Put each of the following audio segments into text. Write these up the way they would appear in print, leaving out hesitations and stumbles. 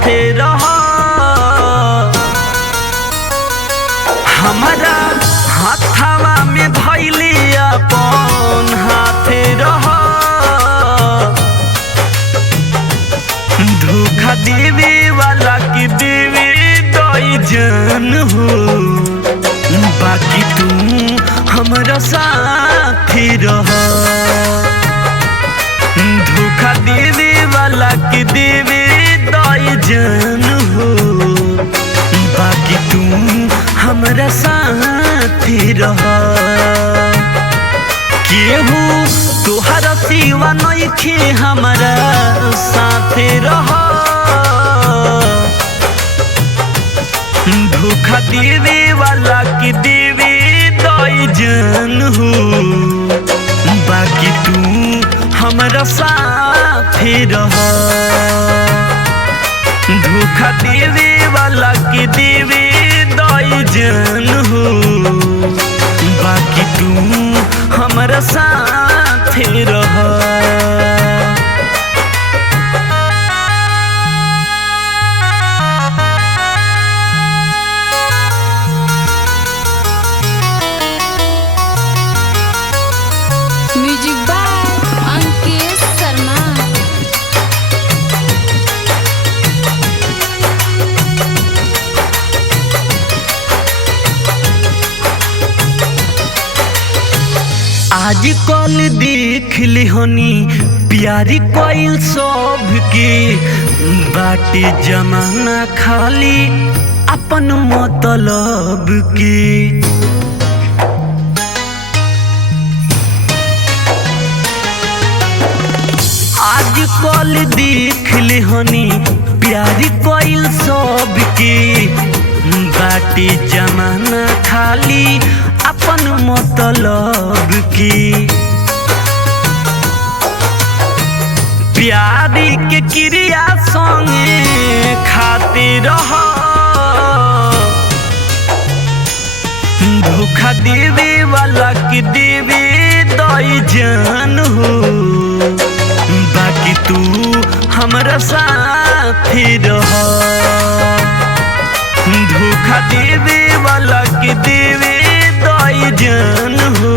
साथे रह हमारा हाथवा में धैली अपन हाथे रह धोखा देवे वाला की देवे दई जान हो बाकी तू हमारा साथी रह धोखा देवे वाला की देवे दई जान हो बाकी तू हमारा साथी रह केहू तोहरा सिवा नइखे हमारा साथे रह धोखा देवे वाला की देवे दई जान हो बाकी तू हमारा साथे रह धोखा देवे वाला की देवे दई जान हो बाकी तू हमारा साथे रह म्यूजिक बाय अंकित शर्मा। आज कल देख लिहनी प्यारी कोइल सब के बाटे जमाना खाली अपन मतलब के आज कल देख लिहनी प्यारी कोइल सब के बाटे जमाना खाली अपन मतलब की प्यारी के क्रिया संगे खाते रह धोखा देवे वाला के देवे दई जान हो बाकी तू हमारा साथी रह धोखा देवे वाला के देवे दई जान हो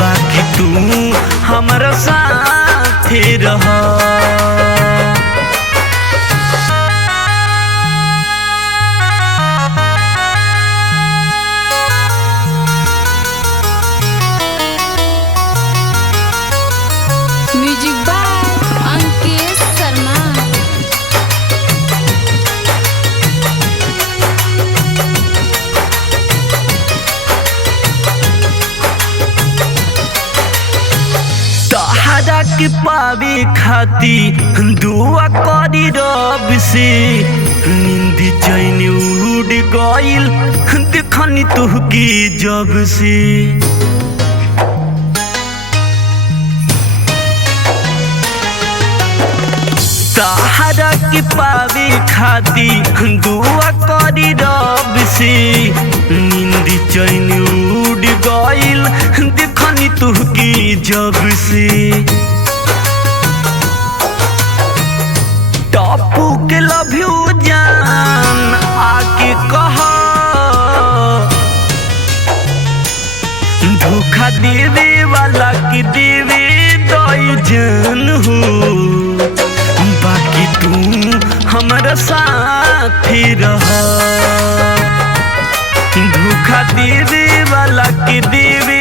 बाकी तू हमारा साथे रह म्यूजिक बाय अंकित शर्मा। तहरा के पावे खाती दुआ करी रब से नींद चैन उड़ गइल देखनी तुहकी जब से तहरा के पावे खाती दुआ करी रब से नींद चैन उड़ गइल देखनी तुहकी जब से टप्पू के लव यू जान आके कहा धोखा देवे वाला की देवे दई जान हो बाकी तू हमारा साथी रह धोखा देवे वाला के देवे